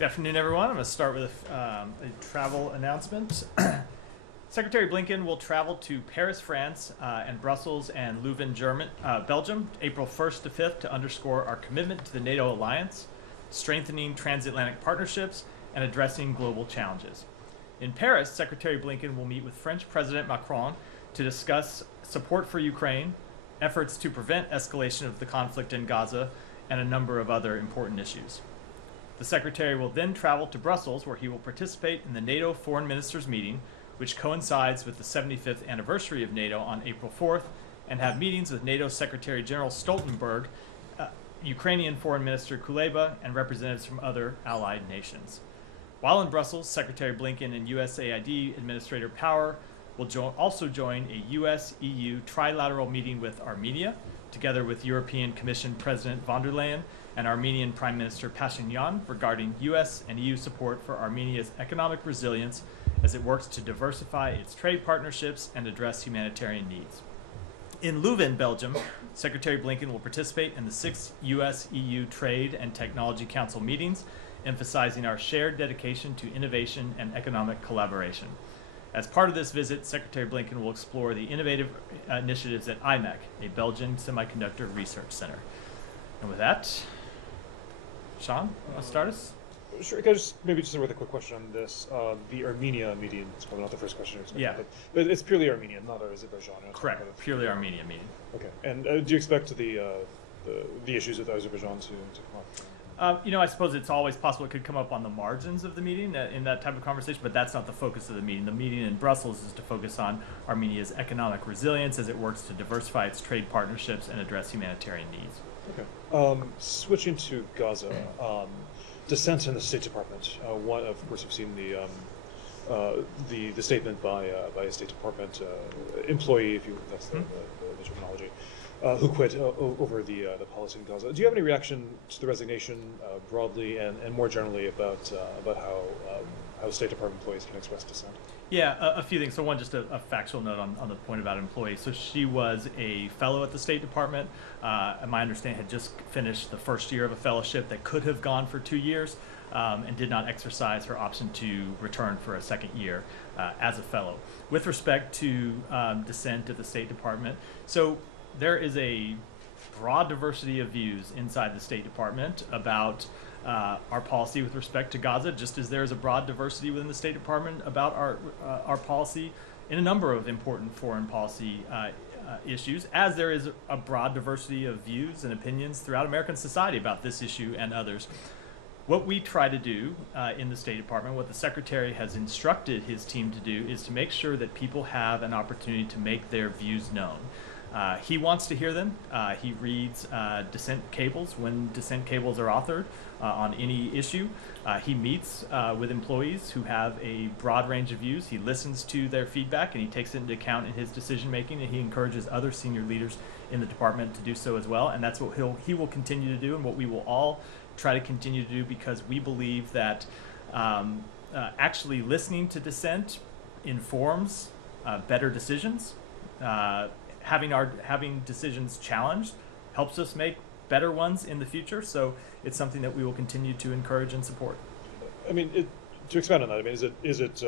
Good afternoon, everyone. I'm going to start with a travel announcement. Secretary Blinken will travel to Paris, France, and Brussels and Leuven, Belgium, April 1st to 5th to underscore our commitment to the NATO alliance, strengthening transatlantic partnerships, and addressing global challenges. In Paris, Secretary Blinken will meet with French President Macron to discuss support for Ukraine, efforts to prevent escalation of the conflict in Gaza, and a number of other important issues. The Secretary will then travel to Brussels, where he will participate in the NATO Foreign Ministers meeting, which coincides with the 75th anniversary of NATO on April 4th, and have meetings with NATO Secretary General Stoltenberg, Ukrainian Foreign Minister Kuleba, and representatives from other allied nations. While in Brussels, Secretary Blinken and USAID Administrator Power will also join a US-EU trilateral meeting with Armenia, together with European Commission President von der Leyen and Armenian Prime Minister Pashinyan, regarding US and EU support for Armenia's economic resilience as it works to diversify its trade partnerships and address humanitarian needs. In Leuven, Belgium, Secretary Blinken will participate in the 6th US-EU Trade and Technology Council meetings, emphasizing our shared dedication to innovation and economic collaboration. As part of this visit, Secretary Blinken will explore the innovative initiatives at IMEC, a Belgian semiconductor research center. And with that, Sean, want to start us? Sure, can I just maybe just start with a quick question on this? The Armenia meeting is probably not the first question you're expecting, Yeah. but it's purely Armenian, not Azerbaijan. Correct, purely Armenia meeting. Okay, and do you expect the issues with Azerbaijan to come up? I suppose it's always possible it could come up on the margins of the meeting in that type of conversation, but that's not the focus of the meeting. The meeting in Brussels is to focus on Armenia's economic resilience as it works to diversify its trade partnerships and address humanitarian needs. Okay. Switching to Gaza, dissent in the State Department. One, of course, we've seen the statement by a State Department employee, if that's the terminology, who quit over the policy in Gaza. Do you have any reaction to the resignation broadly, and more generally about how State Department employees can express dissent? Yeah, a few things. So one, just a factual note on the point about employees. So she was a fellow at the State Department. My understanding had just finished the first year of a fellowship that could have gone for 2 years, and did not exercise her option to return for a second year as a fellow. With respect to dissent at the State Department, so there is a broad diversity of views inside the State Department about our policy with respect to Gaza, just as there is a broad diversity within the State Department about our policy in a number of important foreign policy issues, as there is a broad diversity of views and opinions throughout American society about this issue and others. What we try to do in the State Department, what the Secretary has instructed his team to do, is to make sure that people have an opportunity to make their views known. He wants to hear them. He reads dissent cables when dissent cables are authored on any issue. He meets with employees who have a broad range of views. He listens to their feedback and he takes it into account in his decision making, and he encourages other senior leaders in the department to do so as well. And that's what he will continue to do, and what we will all try to continue to do, because we believe that actually listening to dissent informs better decisions. Having decisions challenged helps us make better ones in the future. So it's something that we will continue to encourage and support. I mean, to expand on that, I mean, is it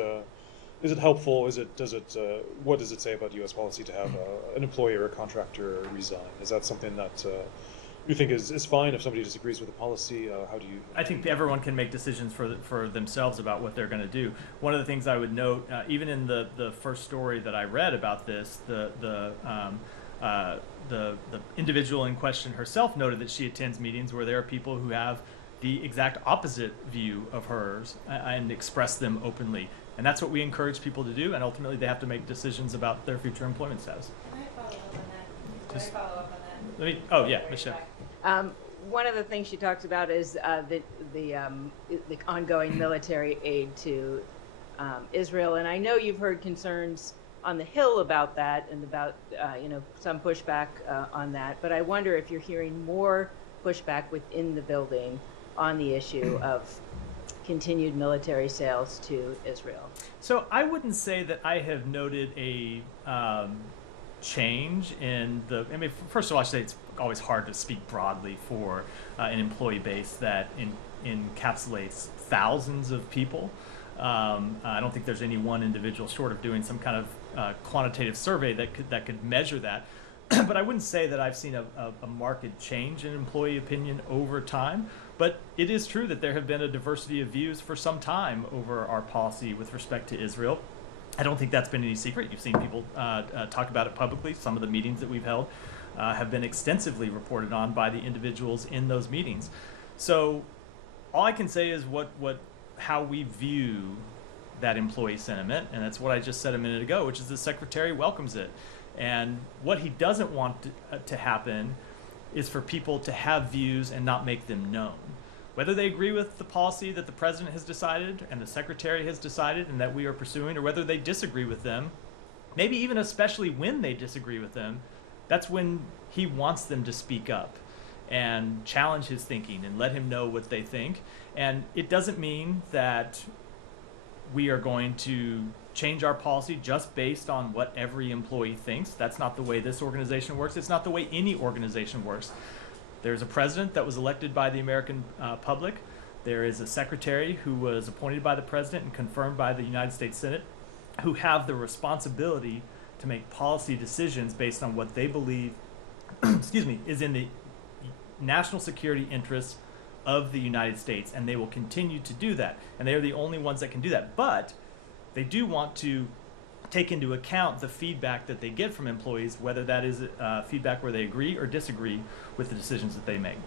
helpful? What does it say about U.S. policy to have an employee or a contractor resign? Is that something that you think is fine if somebody disagrees with the policy? How do you? I think everyone can make decisions for themselves about what they're going to do. One of the things I would note, even in the first story that I read about this, the individual in question herself noted that she attends meetings where there are people who have the exact opposite view of hers and express them openly. And that's what we encourage people to do, and ultimately they have to make decisions about their future employment status. Can I follow up on that? Michelle. One of the things she talks about is the ongoing military aid to Israel, and I know you've heard concerns on the Hill about that and about some pushback on that. But I wonder if you're hearing more pushback within the building on the issue of continued military sales to Israel. So I wouldn't say that I have noted a change in the. I mean, first of all, I should say it's always hard to speak broadly for an employee base that encapsulates thousands of people. I don't think there's any one individual, short of doing some kind of quantitative survey, that could measure that. But I wouldn't say that I've seen a marked change in employee opinion over time. But it is true that there have been a diversity of views for some time over our policy with respect to Israel. I don't think that's been any secret. You've seen people talk about it publicly. Some of the meetings that we've held have been extensively reported on by the individuals in those meetings. So all I can say is how we view that employee sentiment, and that's what I just said a minute ago, which is the Secretary welcomes it. And what he doesn't want to happen is for people to have views and not make them known. Whether they agree with the policy that the President has decided and the Secretary has decided and that we are pursuing, or whether they disagree with them, maybe even especially when they disagree with them, that's when he wants them to speak up and challenge his thinking and let him know what they think. And it doesn't mean that we are going to change our policy just based on what every employee thinks. That's not the way this organization works. It's not the way any organization works. There's a president that was elected by the American public. There is a secretary who was appointed by the president and confirmed by the United States Senate, who have the responsibility to make policy decisions based on what they believe is in the national security interests of the United States, and they will continue to do that. And they are the only ones that can do that. But they do want to take into account the feedback that they get from employees, whether that is feedback where they agree or disagree with the decisions that they make.